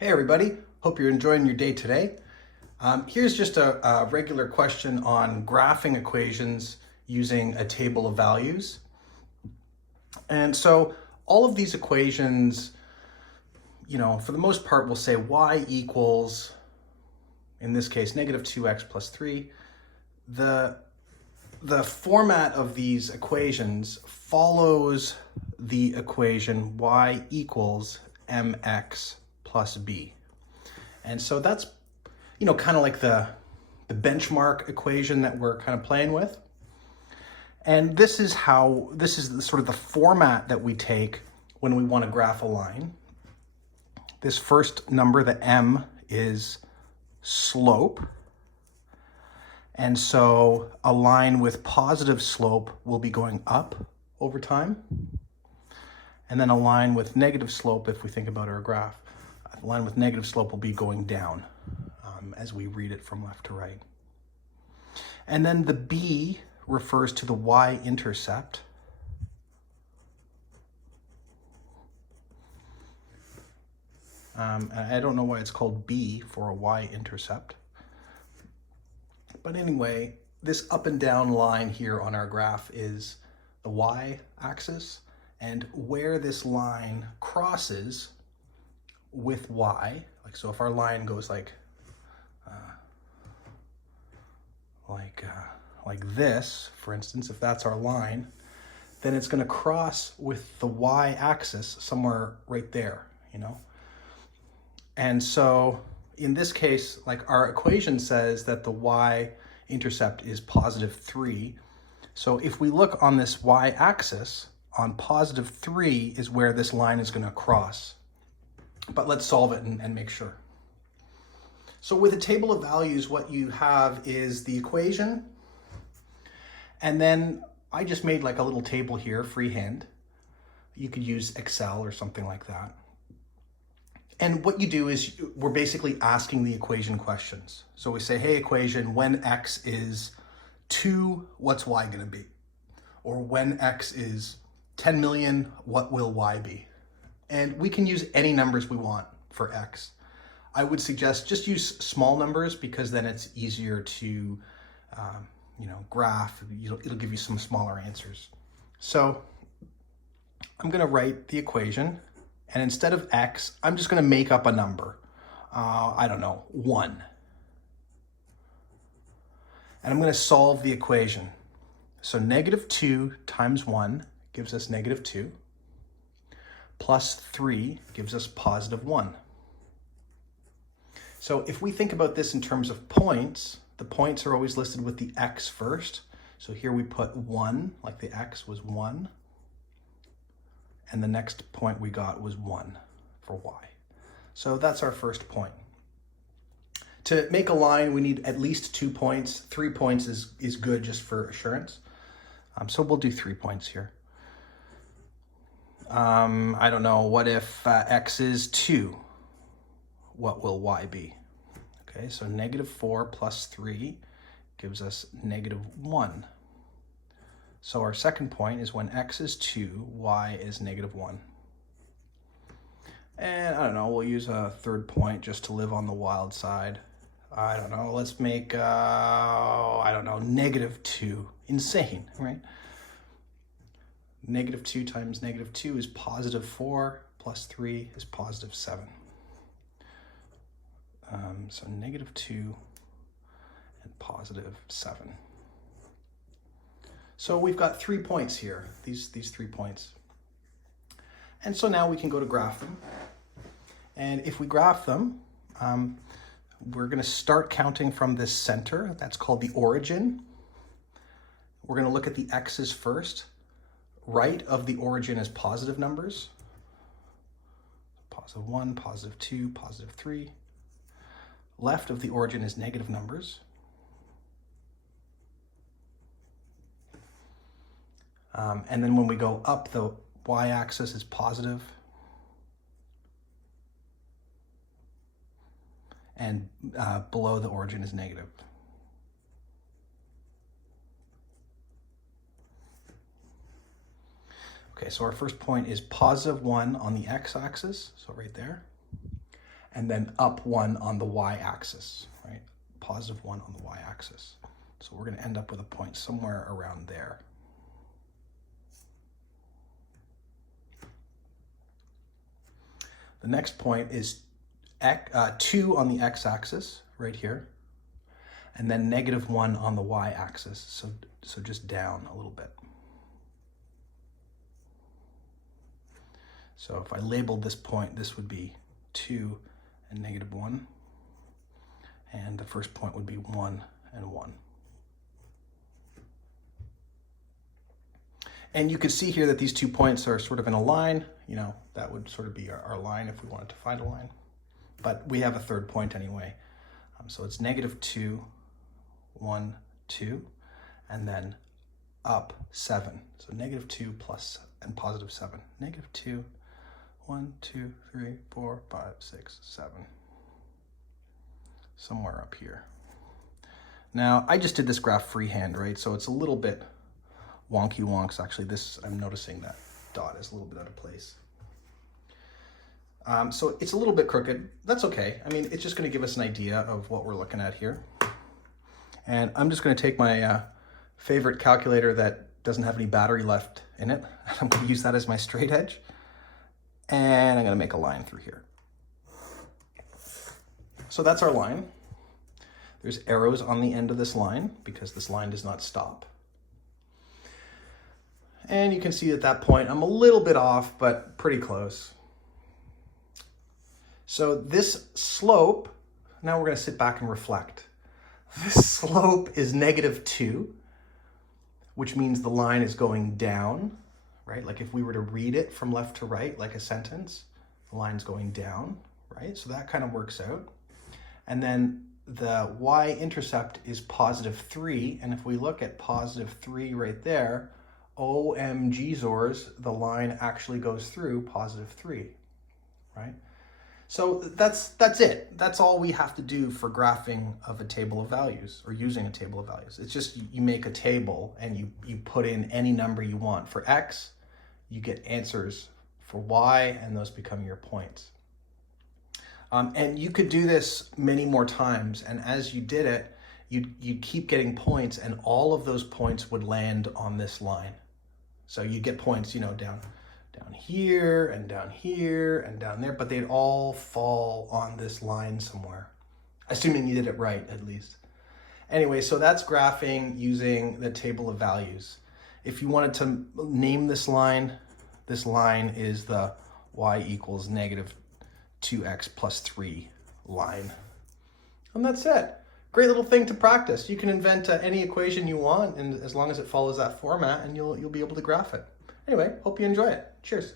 Hey everybody, hope you're enjoying your day today. Here's just a regular question on graphing equations using a table of values. And so all of these equations, for the most part, will say y equals, in this case, negative 2x plus 3. The format of these equations follows the equation y equals mx plus b. And so that's, kind of like the benchmark equation that we're kind of playing with. And this is sort of the format that we take when we want to graph a line. This first number, the m, is slope. And so a line with positive slope will be going up over time. And then a line with negative slope, if we think about our graph, a line with negative slope will be going down as we read it from left to right. And then the b refers to the y-intercept. I don't know why it's called b for a y-intercept. But anyway, this up and down line here on our graph is the y-axis, and where this line crosses with y, so if our line goes like this, for instance, if that's our line, then it's going to cross with the y-axis somewhere right there, And so in this case, our equation says that the y-intercept is positive 3. So if we look on this y-axis, on positive 3 is where this line is going to cross. But let's solve it and make sure. So with a table of values, what you have is the equation. And then I just made like a little table here, freehand. You could use Excel or something like that. And what you do is we're basically asking the equation questions. So we say, hey, equation, when x is 2, what's y going to be? Or when x is 10 million, what will y be? And we can use any numbers we want for x. I would suggest just use small numbers because then it's easier to graph. It'll give you some smaller answers. So I'm going to write the equation, and instead of x, I'm just going to make up a number. I don't know, 1. And I'm going to solve the equation. So negative 2 times 1 gives us negative 2. Plus 3 gives us positive 1. So if we think about this in terms of points, the points are always listed with the x first. So here we put 1, like the x was 1. And the next point we got was 1 for y. So that's our first point. To make a line, we need at least 2 points. 3 points is good just for assurance. So we'll do 3 points here. I don't know, what if x is 2? What will y be? Okay, so negative 4 plus 3 gives us negative 1. So our second point is when x is 2, y is negative 1. And I don't know, we'll use a third point just to live on the wild side. I don't know, let's make, negative 2. Insane, right? Negative 2 times negative 2 is positive 4, plus 3 is positive 7. So negative 2 and positive 7. So we've got 3 points here, these 3 points. And so now we can go to graph them. And if we graph them, we're going to start counting from this center. That's called the origin. We're going to look at the x's first. Right of the origin is positive numbers. Positive 1, positive 2, positive 3. Left of the origin is negative numbers. And then when we go up, the y-axis is positive. And below the origin is negative. Okay, so our first point is positive 1 on the x-axis, so right there. and then up 1 on the y-axis, right? Positive 1 on the y-axis. So we're going to end up with a point somewhere around there. The next point is 2 on the x-axis, right here, and then -1 on the y-axis, so just down a little bit. So if I labeled this point, this would be 2 and -1, and the first point would be 1 and 1. And you can see here that these 2 points are sort of in a line. You know, that would sort of be our line if we wanted to find a line. But we have a third point anyway. So it's -2, 1, 2, and then up 7. So -2 plus and +7. -2, 1, 2, 3, 4, 5, 6, 7. Somewhere up here. Now, I just did this graph freehand, right? So it's a little bit wonky wonks. Actually, I'm noticing that dot is a little bit out of place. So it's a little bit crooked. That's okay. I mean, it's just going to give us an idea of what we're looking at here. And I'm just going to take my favorite calculator that doesn't have any battery left in it. I'm going to use that as my straight edge. And I'm going to make a line through here. So that's our line. There's arrows on the end of this line because this line does not stop. And you can see at that point, I'm a little bit off, but pretty close. So this slope, now we're going to sit back and reflect. This slope is -2, which means the line is going down, right? Like if we were to read it from left to right, like a sentence, the line's going down, right? So that kind of works out. And then the y-intercept is +3. And if we look at +3 right there, OMG Zors, the line actually goes through +3, right? So that's it. That's all we have to do for graphing of a table of values or using a table of values. It's just you make a table and you put in any number you want. For X, you get answers for Y, and those become your points. And you could do this many more times, and as you did it, you'd keep getting points, and all of those points would land on this line. So you get points, you know, down here and down here and down there, but they'd all fall on this line somewhere, assuming you did it right, at least. Anyway, so that's graphing using the table of values. If you wanted to name this line is the y equals -2x + 3 line. And that's it. Great little thing to practice. You can invent any equation you want, and as long as it follows that format, and you'll be able to graph it. Anyway, hope you enjoy it. Cheers.